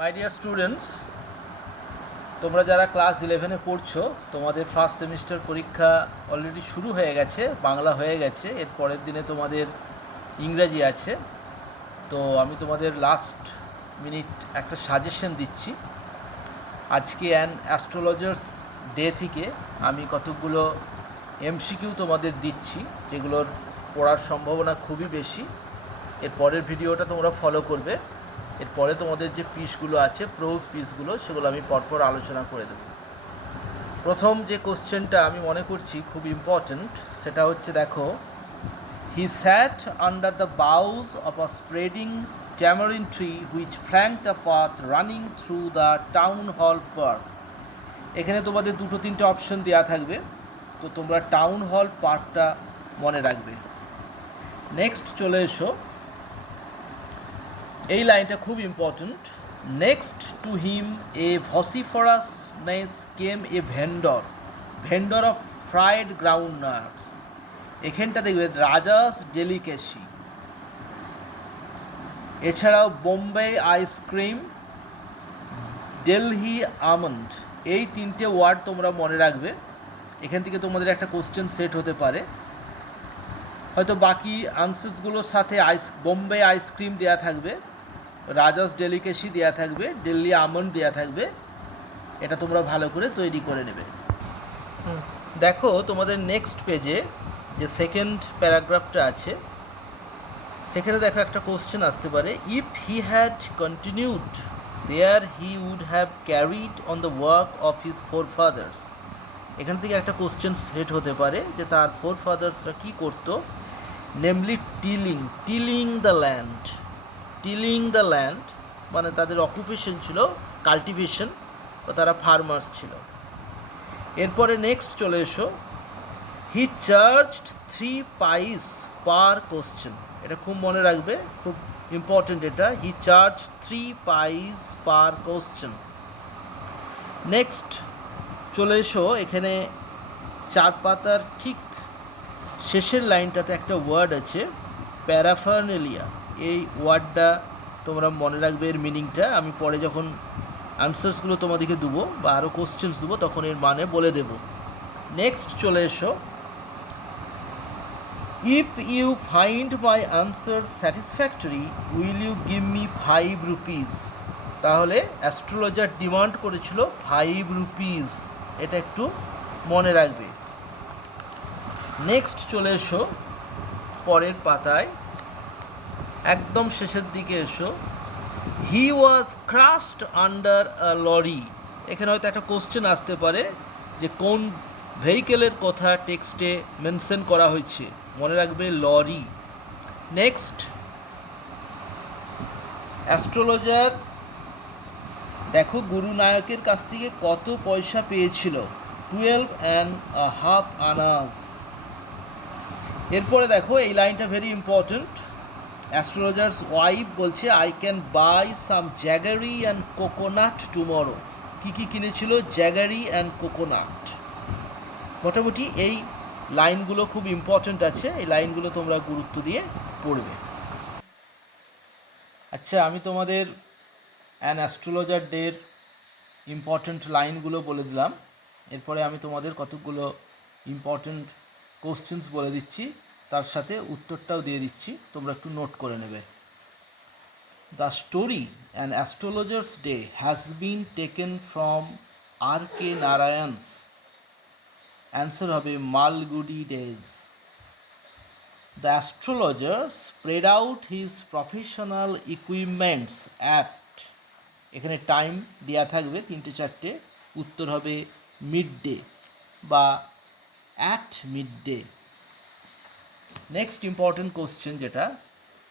My dear students, তোমরা যারা class 11-এ পড়ছো তোমাদের ফার্স্ট সেমিস্টার পরীক্ষা অলরেডি শুরু হয়ে গেছে। বাংলা হয়ে গেছে, এর পরের দিনে তোমাদের ইংরাজি আছে। তো আমি তোমাদের লাস্ট মিনিট একটা সাজেশন দিচ্ছি। আজকে অ্যাস্ট্রোলজার্স ডে থেকে আমি কতকগুলো এমসিকিউ তোমাদের দিচ্ছি, যেগুলোর পড়ার সম্ভাবনা খুবই বেশি। এর পরের ভিডিওটা তোমরা ফলো করবে। এরপরে তোমাদের যে পিসগুলো আছে, প্রোজ পিসগুলো, সেগুলো আমি পরপর আলোচনা করে দেব। প্রথম যে কোশ্চেনটা আমি মনে করছি খুব ইম্পর্ট্যান্ট, সেটা হচ্ছে দেখো, he sat under the boughs of a spreading tamarind tree which flanked a path running through the town hall park. এখানে তোমাদের দুটো তিনটে অপশন দেওয়া থাকবে, তো তোমরা টাউন হল পার্কটা মনে রাখবে। নেক্সট চলে এসো, এই লাইনটা খুব important. Next to him a vociferousness came a vendor of fried ground nuts. এখানটা দেখবে রাজাস ডেলিকেসি। এছাড়াও বোম্বে আইসক্রিম, দিল্লি আমন্ড, এই তিনটে ওয়ার্ড তোমরা মনে রাখবে। এখান থেকে তোমাদের একটা কোশ্চেন সেট হতে পারে। হয়তো বাকি আনসার্সগুলোর সাথে বোম্বে আইসক্রিম দেওয়া থাকবে, রাজাস ডেলিকেসি দেওয়া থাকবে, দিল্লি আমন্ড দেওয়া থাকবে। এটা তোমরা ভালো করে তৈরি করে নেবে। দেখো তোমাদের নেক্সট পেজে যে সেকেন্ড প্যারাগ্রাফটা আছে, সেখানে দেখো একটা কোশ্চেন আসতে পারে, if he had continued there he would have carried on the work of his forefathers. এখান থেকে একটা কোশ্চেন সেট হতে পারে যে তার ফোর ফাদার্সরা কী করতো, নেমলি টিলিং দ্য ল্যান্ড, মানে তাদের অকুপেশন ছিল কাল্টিভেশন, বা তারা ফার্মার্স ছিল। এরপরে নেক্সট চলে এসো, হি চার্জড 3 পাইস পার কোশ্চেন। এটা খুব মনে রাখবে, খুব ইম্পর্টেন্ট এটা। হি চার্জ 3 পাইস পার কোশ্চেন। নেক্সট চলে এসো, এখানে 4 পাতার ঠিক শেষের লাইনটাতে একটা ওয়ার্ড আছে, প্যারাফার্নেলিয়া। এই ওয়ার্ডটা তোমরা মনে রাখবে, এর মিনিংটা আমি পরে যখন আনসার্সগুলো তোমাদেরকে দেবো বা আরও কোশ্চেন্স দেবো তখন এর মানে বলে দেব। নেক্সট চলে এসো, if you find my answer satisfactory will you give me 5 rupees. তাহলে অ্যাস্ট্রোলজার ডিমান্ড করেছিল 5 রুপিস, এটা একটু মনে রাখবে। নেক্সট চলে এসো পরের পাতায়, একদম শেষের দিকে এসো, হি ওয়াজ ক্রাশড আন্ডার আ লরি। এখানে হয়তো একটা কোশ্চেন আসতে পারে যে কোন ভেহিকেলের কথা টেক্সটে মেনশন করা হয়েছে, মনে রাখবে লরি। নেক্সট, অ্যাস্ট্রোলজার দেখো গুরু নায়কের কাছ থেকে কত পয়সা পেয়েছিল, 12.5 আনাস। এরপরে দেখো এই লাইনটা ভেরি ইম্পর্ট্যান্ট। অ্যাস্ট্রোলজার্স ওয়াইফ বলছে, I can buy some jaggery and coconut tomorrow. কী কী কিনেছিল? Jaggery and coconut. মোটামুটি এই লাইনগুলো খুব ইম্পর্ট্যান্ট আছে, এই লাইনগুলো তোমরা গুরুত্ব দিয়ে পড়বে। আচ্ছা, আমি তোমাদের অ্যাস্ট্রোলজার ডের ইম্পর্ট্যান্ট লাইনগুলো বলে দিলাম। এরপরে আমি তোমাদের কতগুলো ইম্পর্ট্যান্ট কোশ্চেন্স বলে দিচ্ছি, তার সাথে উত্তরটাও দিয়ে দিচ্ছি, তোমরা একটু নোট করে নেবে। The story an astrologer's day has been taken from R K Narayan's. Answer হবে Malgudi days. The astrologer spread out his professional equipments at. এখানে টাইম দেওয়া থাকবে 3টে 4টে, উত্তর হবে মিড ডে বা at midday. Next important question যেটা,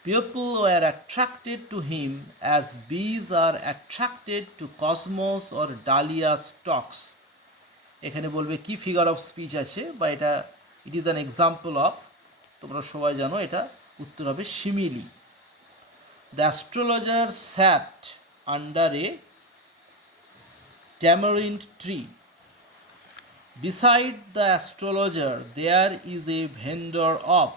people were attracted to him as bees are attracted to cosmos or dahlia stalks. এখানে বলবে কি ফিগার অফ স্পিচ আছে, বা এটা it is an example of, তোমরা সবাই জানো এটা উত্তর হবে simile. The astrologer sat under a tamarind tree. Beside the astrologer there is a vendor of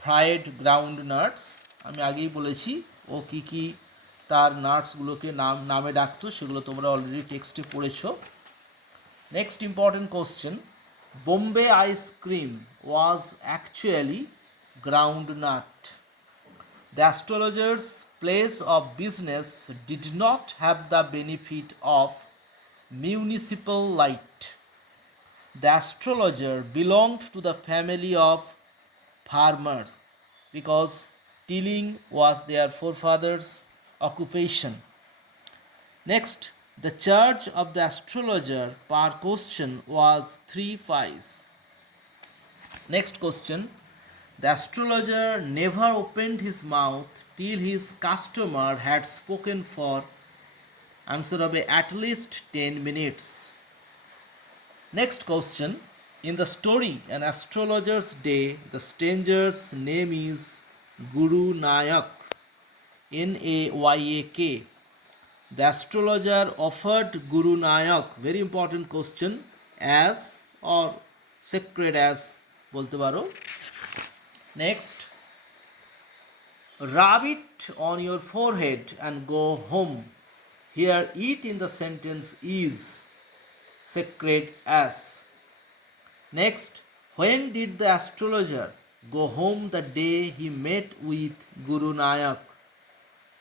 fried ground nuts. আমি আগেই বলেছি ও কি কি তার নাটসগুলোকে নামে ডাকতো, সেগুলো তোমরা অলরেডি টেক্সটে পড়েছো। Next important question, Bombay ice cream was actually ground nut. The astrologer's place of business did not have the benefit of municipal light. The astrologer belonged to the family of farmers because tilling was their forefathers' occupation. Next, the charge of the astrologer per question was 3 pice. Next question, the astrologer never opened his mouth till his customer had spoken for answer of at least 10 minutes. Next question, in the story An Astrologer's Day, the stranger's name is Guru Nayak, Nayak. The astrologer offered Guru Nayak, very important question, as or sacred as bolte paro. Next, rub it on your forehead and go home. Here it in the sentence is sacred as. Next, when did the astrologer go home the day he met with Guru Nayak?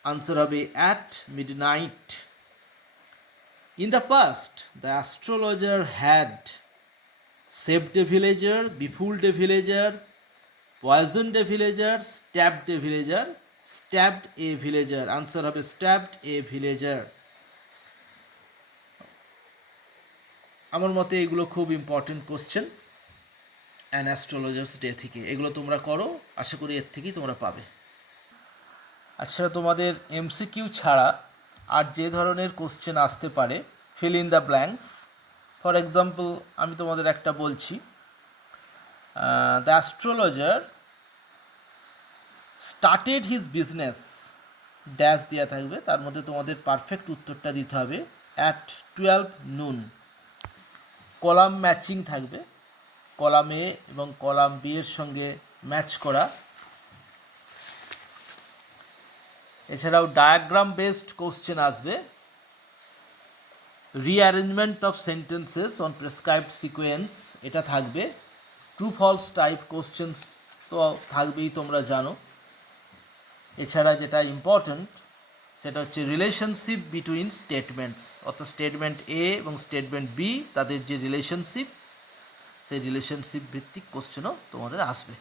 Answer hobe at midnight. In the past, the astrologer had saved a villager, befooled a villager, poisoned a villager, stabbed a villager, stabbed a villager. Answer hobe stabbed a villager. আমার মতে এগুলো খুব important question an astrologer's day থেকে, এগুলো তোমরা করো, আশা করি এর থেকেই তোমরা পাবে। আচ্ছা, তোমাদের এমসিকিউ ছাড়া আর যে ধরনের কোশ্চেন আসতে পারে, fill in the blanks. For example আমি তোমাদের একটা বলছি, the astrologer started his business, dash দেওয়া থাকবে, তার মধ্যে তোমাদের পারফেক্ট উত্তরটা দিতে হবে অ্যাট 12 noon। কলাম ম্যাচিং থাকবে, কলাম এ এবং কলাম বি এর সঙ্গে ম্যাচ করা। এছাড়াও ডায়াগ্রাম বেসড কোশ্চেন আসবে, rearrangement of sentences on prescribed sequence এটা থাকবে। ট্রু ফলস টাইপ কোশ্চেন্স তো থাকবেই, তোমরা জানো। এছাড়া যেটা ইম্পর্ট্যান্ট সেটা হচ্ছে রিলেশনশিপ বিটুইন স্টেটমেন্টস, অর্থাৎ স্টেটমেন্ট এ এবং স্টেটমেন্ট বি তাদের যে রিলেশনশিপ, সেই রিলেশনশিপ ভিত্তিক কোশ্চেনও তোমাদের আসবে।